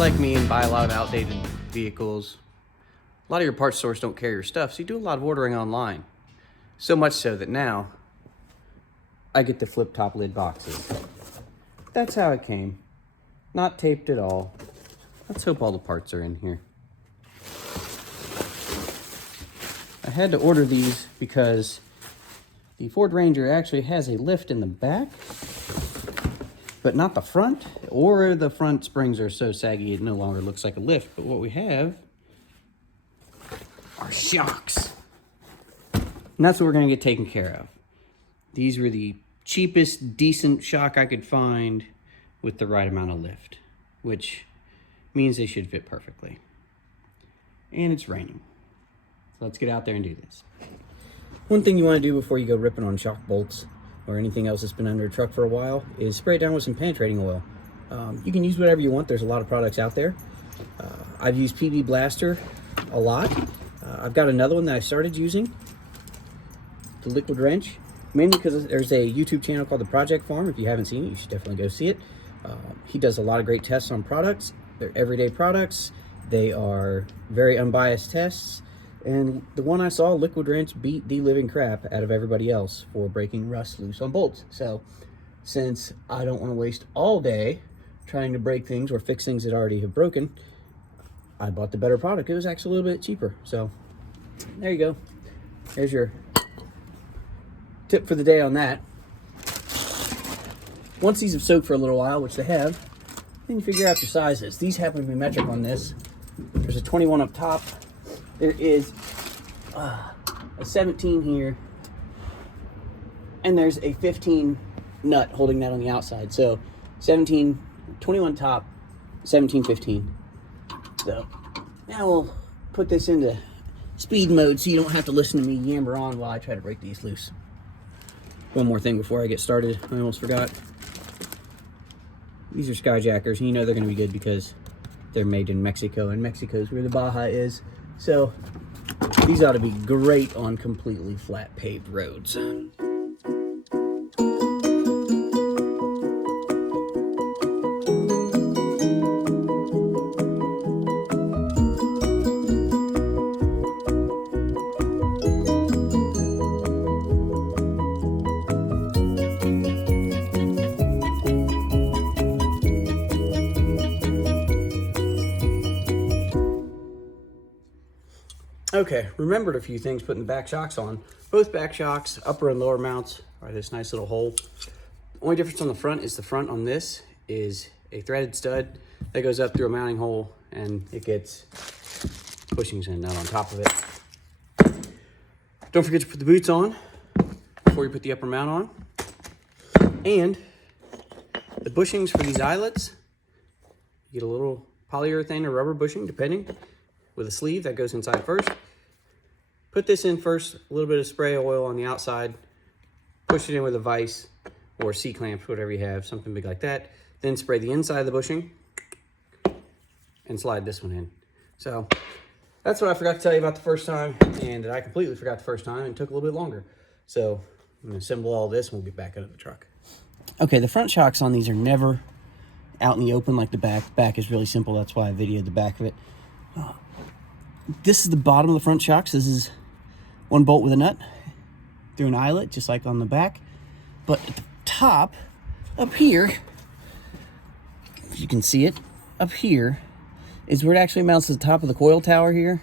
like me and buy a lot of outdated vehicles, a lot of your parts stores don't carry your stuff, so you do a lot of ordering online. So much so that now I get the flip top lid boxes. That's how it came. Not taped at all. Let's hope all the parts are in here. I had to order these because the Ford Ranger actually has a lift in the back, but not the front, or the front springs are so saggy it no longer looks like a lift. But what we have are shocks. And that's what we're gonna get taken care of. These were the cheapest, decent shock I could find with the right amount of lift, which means they should fit perfectly. And it's raining. So let's get out there and do this. One thing you want to do before you go ripping on shock bolts or anything else that's been under a truck for a while is spray it down with some penetrating oil. You can use whatever you want. There's a lot of products out there. I've used PB Blaster a lot. I've got another one that I started using, the Liquid Wrench, mainly because there's a YouTube channel called The Project Farm. If you haven't seen it, you should definitely go see it. He does a lot of great tests on products. They're everyday products. They are very unbiased tests. And the one I saw, Liquid Wrench, beat the living crap out of everybody else for breaking rust loose on bolts. So since I don't want to waste all day trying to break things or fix things that already have broken, I bought the better product. It was actually a little bit cheaper. So there you go. There's your tip for the day on that. Once these have soaked for a little while, which they have, then you figure out your sizes. These happen to be metric on this. There's a 21 up top. There is a 17 here, and there's a 15 nut holding that on the outside. So 17, 21 top, 17, 15. So now we'll put this into speed mode so you don't have to listen to me yammer on while I try to break these loose. One more thing before I get started, I almost forgot. These are Skyjackers, and you know they're going to be good because they're made in Mexico, and Mexico's where the Baja is. So these ought to be great on completely flat paved roads. Okay, remembered a few things putting the back shocks on. Both back shocks, upper and lower mounts, are this nice little hole. The only difference on the front is the front on this is a threaded stud that goes up through a mounting hole, and it gets bushings and nut on top of it. Don't forget to put the boots on before you put the upper mount on. And the bushings for these eyelets, you get a little polyurethane or rubber bushing, depending, with a sleeve that goes inside first. Put this in first, a little bit of spray oil on the outside, push it in with a vise or C-clamp, whatever you have, something big like that. Then spray the inside of the bushing and slide this one in. So that's what I forgot to tell you about the first time, and I completely forgot the first time and took a little bit longer. So I'm gonna assemble all this and we'll get back out of the truck. Okay, the front shocks on these are never out in the open like the back. Back is really simple, that's why I videoed the back of it. This is the bottom of the front shocks. This is one bolt with a nut through an eyelet, just like on the back. But at the top, up here, if you can see it, up here is where it actually mounts to the top of the coil tower here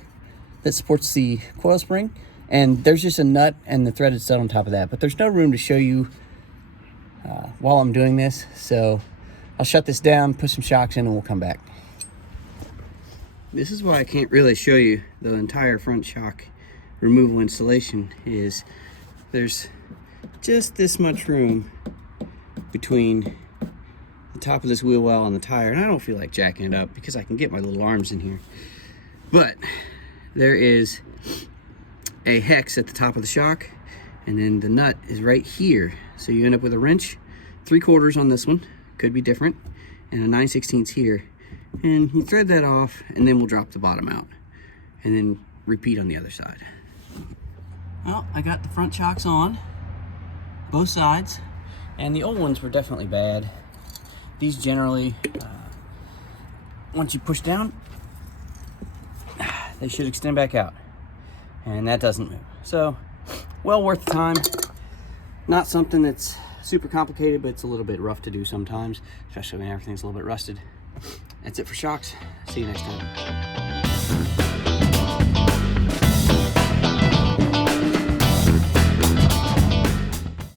that supports the coil spring. And there's just a nut and the threaded stud on top of that. But there's no room to show you while I'm doing this. So I'll shut this down, put some shocks in, and we'll come back. This is why I can't really show you the entire front shock removal installation. Is there's just this much room between the top of this wheel well and the tire, and I don't feel like jacking it up because I can get my little arms in here. But there is a hex at the top of the shock, and then the nut is right here. So you end up with a wrench, 3/4 on this one, could be different, and a 9/16 here. And you thread that off, and then we'll drop the bottom out, and then repeat on the other side. Well, I got the front shocks on, both sides, and the old ones were definitely bad. These generally once you push down, they should extend back out. And that doesn't move. So, well worth the time. Not something that's super complicated, but it's a little bit rough to do sometimes, especially when everything's a little bit rusted. That's it for shocks. See you next time.